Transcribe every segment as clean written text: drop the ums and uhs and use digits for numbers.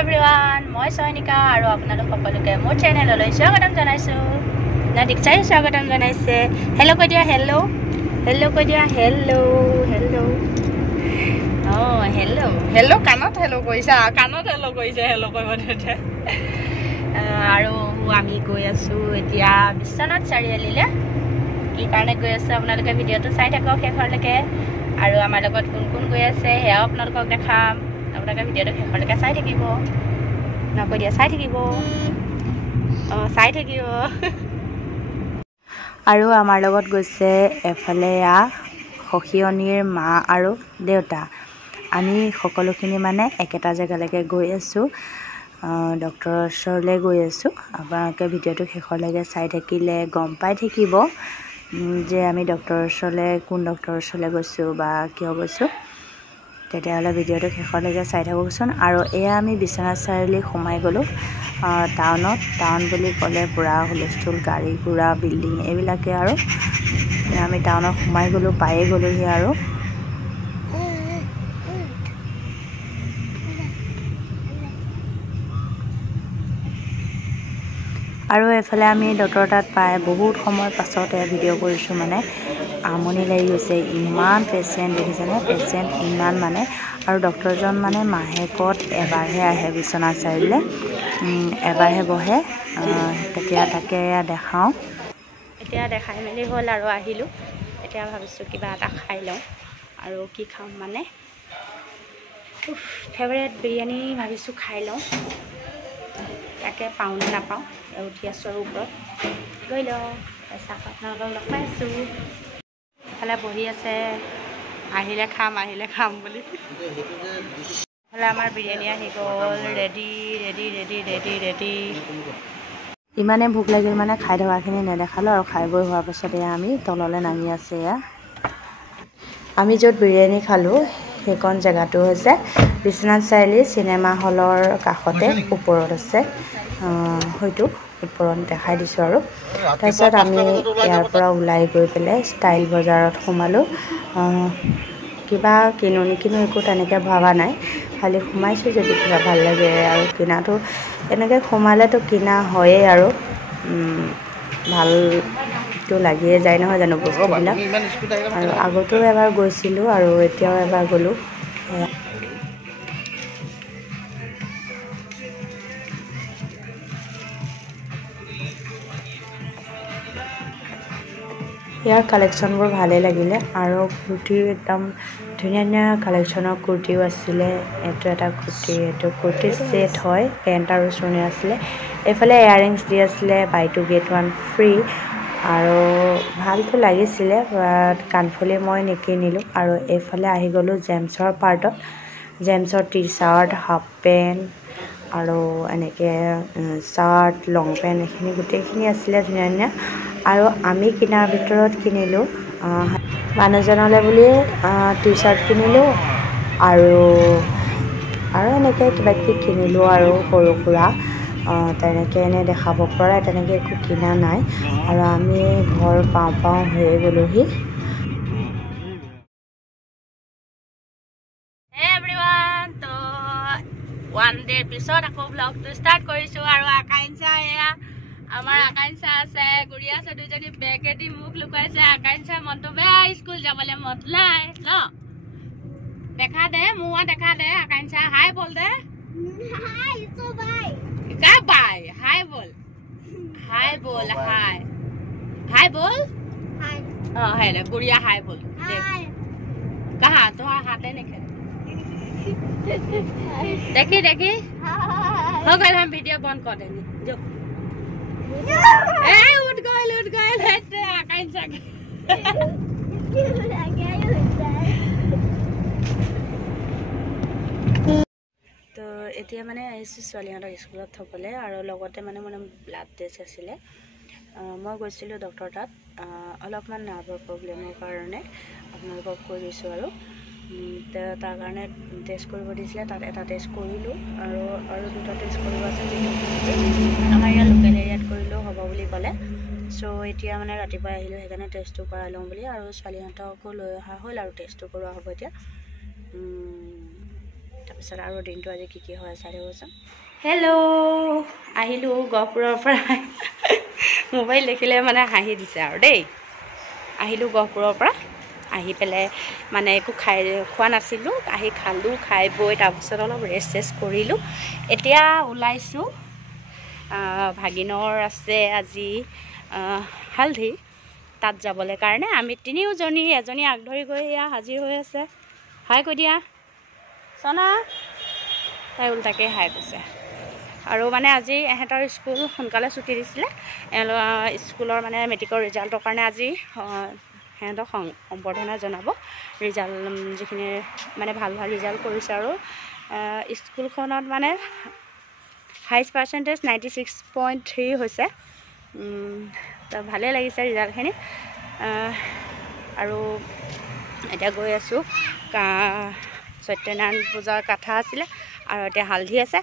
Everyone মই সৈনিকা আৰু আপোনালোক সকলোকে মোৰ চেনেললৈ স্বাগতম জনাইছোঁ নদীকচাই স্বাগতম জনাইছে হেল্ল' কৈ দিয়া হেল্ল' কৈ দিয়া হেল্ল' হেল্ল' কাণত হেল্ল' কৈছা হেল্ল' কৰিব দিওঁতে আৰু আমি গৈ আছোঁ এতিয়া বিশ্বনাথ চাৰিআলিলৈ কি কাৰণে গৈ আছোঁ আপোনালোকে ভিডিঅ'টো চাই থাকক শেষলৈকে আৰু আমাৰ লগত কোন কোন গৈ আছে সেয়াও আপোনালোকক দেখাম আপোনালোকে ভিডিঅ'টো শেষলৈকে চাই থাকিব নকৈ দিয়া চাই থাকিব আৰু আমাৰ লগত গৈছে এফালে সখীয়নীৰ মা আৰু দেউতা আমি সকলোখিনি মানে একেটা জেগালৈকে গৈ আছোঁ ডক্টৰৰ ওচৰলৈ গৈ আছোঁ আপোনালোকে ভিডিঅ'টো শেষলৈকে চাই থাকিলে গম পাই থাকিব যে আমি ডক্টৰৰ ওচৰলৈ কোন ডক্টৰৰ ওচৰলৈ গৈছোঁ বা কিয় গৈছোঁ তেতিয়াহ'লে ভিডিঅ'টো শেষলৈকে চাই থাককচোন আৰু এয়া আমি বিশ্বনাথ চাৰিআলি সোমাই গ'লোঁ টাউন বুলি ক'লে পূৰা হুলস্থুল গাড়ী ঘোঁৰা বিল্ডিং এইবিলাকে আৰু আমি টাউনত সোমাই গ'লোঁ পায়ে গ'লোহি আৰু এফালে আমি ডক্টৰ তাত পাই বহুত সময় পাছতে ভিডিঅ' কৰিছোঁ মানে আমনি লাগি গৈছে ইমান পেচেণ্ট দেখিছেনে পেচেণ্ট ইমান মানে আৰু ডক্টৰজন মানে মাহেকত এবাৰহে আহে বিশ্বনাথ চাৰিআলিলৈ এবাৰহে বহে তেতিয়া তাকে দেখাওঁ এতিয়া দেখাই মেলি হ'ল আৰু আহিলোঁ এতিয়া ভাবিছোঁ কিবা এটা খাই লওঁ আৰু কি খাম মানে ফেভাৰেট বিৰিয়ানী ভাবিছোঁ খাই লওঁ তাকে পাওঁ নে নাপাওঁ উঠি আছোঁ আৰু ওপৰত গৈ লওঁ চাহ আপোনালোকক লগ পাই আছোঁ এইফালে বহি আছে আহিলে খাম বুলি এইফালে আমাৰ বিৰিয়ানী আহি গ'ল ৰেডি ইমানে ভোক লাগিল মানে খাই থকাখিনি নেদেখালোঁ আৰু খাই বৈ হোৱাৰ পাছত এয়া আমি তললৈ নামি আছে এয়া আমি য'ত বিৰিয়ানী খালোঁ সেইকণ জেগাটো হৈছে বিশ্বনাথ চাৰিআলি চিনেমা হলৰ কাষতে ওপৰত আছে হয়তো ওপৰত দেখাই দিছোঁ আৰু তাৰপিছত আমি ইয়াৰ পৰা ওলাই গৈ পেলাই ষ্টাইল বজাৰত সোমালোঁ কিবা কিনো একো তেনেকৈ ভবা নাই খালি সোমাইছোঁ যদি কিবা ভাল লাগে আৰু কিনাটো এনেকৈ সোমালেতো কিনা হয়েই আৰু ভালটো লাগিয়ে যায় নহয় জানো বস্তুবিলাক আৰু আগতেও এবাৰ গৈছিলোঁ আৰু এতিয়াও এবাৰ গ'লোঁ ইয়াৰ কালেকশ্যনবোৰ ভালেই লাগিলে আৰু কুৰ্তি একদম ধুনীয়া কালেকশ্যনৰ কুৰ্তিও আছিলে এইটো এটা কুৰ্তি এইটো কুৰ্তি ছেট হয় পেণ্ট আৰু চুৰ্ণি আছিলে এইফালে ইয়াৰিংছ দি আছিলে বাই টু গেট ওৱান ফ্ৰী আৰু ভালটো লাগিছিলে বাট কাণফুলি মই নিকিনিলোঁ আৰু এইফালে আহি গ'লোঁ জেমছৰ পাৰ্টত জেমছৰ টি চাৰ্ট হাফ পেণ্ট আৰু এনেকৈ চাৰ্ট লং পেণ্ট এইখিনি গোটেইখিনি আছিলে ধুনীয়া আৰু আমি কিনাৰ ভিতৰত কিনিলোঁ মানুহজনলৈ বুলি টি চাৰ্ট কিনিলোঁ আৰু এনেকৈ কিবাকিবি কিনিলোঁ আৰু সৰু সুৰা তেনেকৈ এনেই দেখাব পৰা তেনেকৈ একো কিনা নাই আৰু আমি ঘৰ পাওঁ হৈয়ে গ'লোহি এভৰিৱান তো 1 ডে'ৰ পিছত আকৌ ব্লগটো ষ্টাৰ্ট কৰিছোঁ আৰু আকাংক্ষা এয়া আমাৰ আকাংক্ষা আছে গুৰি আছে দুজনী বেগেদি মুখ লুকাইছে আকাংক্ষা মনটো বেয়া স্কুল যাবলৈ মন নাই ন দেখা দে আকাংক্ষা হাই বল দে हाय बोल है ना गुड़िया हाय बोल कहाँ तो हाथे नहीं खेल देखी हो गए हम वीडियो बंद कर देंगे जो उठ गए आकांक्षा তো এতিয়া মানে আহিছোঁ ছোৱালীহঁতক স্কুলত থ'বলৈ আৰু লগতে মানে ব্লাড টেষ্ট আছিলে মই গৈছিলোঁ ডক্টৰ তাত অলপমান নাৰ্ভৰ প্ৰব্লেমৰ কাৰণে আপোনালোকক কৈ দিছোঁ আৰু তাৰ কাৰণে টেষ্ট কৰিব দিছিলে তাত এটা টেষ্ট কৰিলোঁ আৰু দুটা টেষ্ট কৰিব আছে যিটো আমাৰ ইয়াত লোকেল এৰিয়াত কৰিলেও হ'ব বুলি ক'লে চ' এতিয়া মানে ৰাতিপুৱা আহিলোঁ সেইকাৰণে টেষ্টটো কৰাই লওঁ বুলি আৰু ছোৱালীহঁতকো লৈ অহা হ'ল আৰু টেষ্টটো কৰোৱা হ'ব এতিয়া তাৰপিছত আৰু দিনটো আজি কি হয় চাই দিবচোন। হেল্ল', আহিলোঁ গহপুৰৰ পৰা। মোবাইল দেখিলে মানে হাঁহি দিছে আৰু দেই। আহিলোঁ গহপুৰৰ পৰা, আহি পেলাই মানে একো খোৱা নাছিলোঁ, আহি খালোঁ, খাই বৈ তাৰপিছত অলপ ৰেষ্ট কৰিলোঁ। এতিয়া ওলাইছোঁ, ভাগিনৰ আছে আজি হালধি, তাত যাবলৈ কাৰণে আমি তিনিওজনী, এজনী আগধৰি গৈ এয়া হাজিৰ হৈ আছে। হাই কৈ দিয়া চনা, তাই ওলটাকে হাই কৈছে। আৰু মানে আজি এহেঁতৰ স্কুল সোনকালে ছুটি দিছিলে, স্কুলৰ মানে মেট্ৰিকৰ ৰিজাল্টৰ কাৰণে আজি সিহঁতক সম্বৰ্ধনা জনাব। ৰিজাল্ট যিখিনি মানে ভাল ৰিজাল্ট কৰিছে আৰু স্কুলখনত মানে হাইষ্ট পাৰ্চেণ্টেজ 96.3 হৈছে। তো ভালেই লাগিছে ৰিজাল্টখিনি। আৰু এতিয়া গৈ আছোঁ, সত্যনাৰায়ণ পূজাৰ কথা আছিলে আৰু এতিয়া হালধি আছে,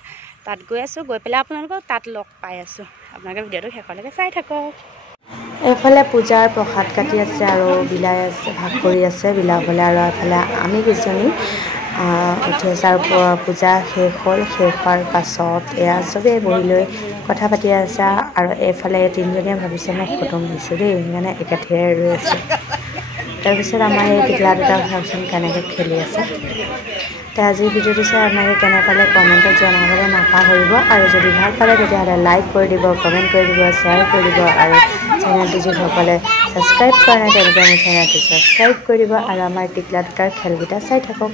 তাত গৈ আছোঁ। গৈ পেলাই আপোনালোকক তাত লগ পাই আছোঁ। আপোনালোকে ভিডিঅ'টো শেষলৈকে চাই থাকক। এইফালে পূজাৰ প্ৰসাদ কাটি আছে আৰু বিলাই আছে, ভাগ কৰি আছে বিলাবলৈ। আৰু এইফালে আমি কেইজনী উঠি আছে আৰু পূজা শেষ হ'ল। শেষ হোৱাৰ পাছত এয়া চবেই বহি লৈ কথা পাতি আছে। আৰু এইফালে তিনিজনীয়ে ভাবিছে মই ফটো দিছোঁ দেই, সেইকাৰণে একেঠিয়ে ৰৈ আছে। তাৰপিছত আমাৰ এই টিকলা দুটা ভাবচোন কেনেকৈ খেলি আছে। তো আজিৰ ভিডিঅ'টো চাই আপোনালোকে কেনে পালে কমেণ্টত জনাবলৈ নাপাহৰিব। আৰু যদি ভাল পালে তেতিয়াহ'লে লাইক কৰি দিব, কমেণ্ট কৰি দিব, শ্বেয়াৰ কৰি দিব। আৰু চেনেলটো যিসকলে ছাবস্ক্ৰাইব কৰা নাই তেওঁলোকে মোৰ চেনেলটো ছাবস্ক্ৰাইব কৰি দিব। আৰু আমাৰ টিকলা দুটাৰ খেলকেইটা চাই থাকক।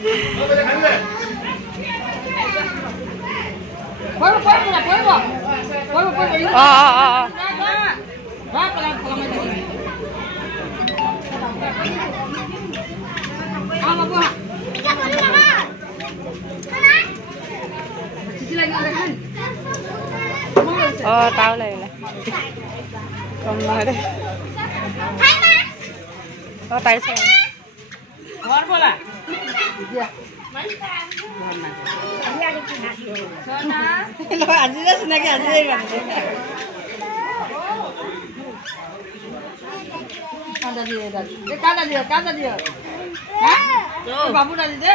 তাও লাগিলে কম নহয় দে। পাৰিছে বাবু দাদি দে।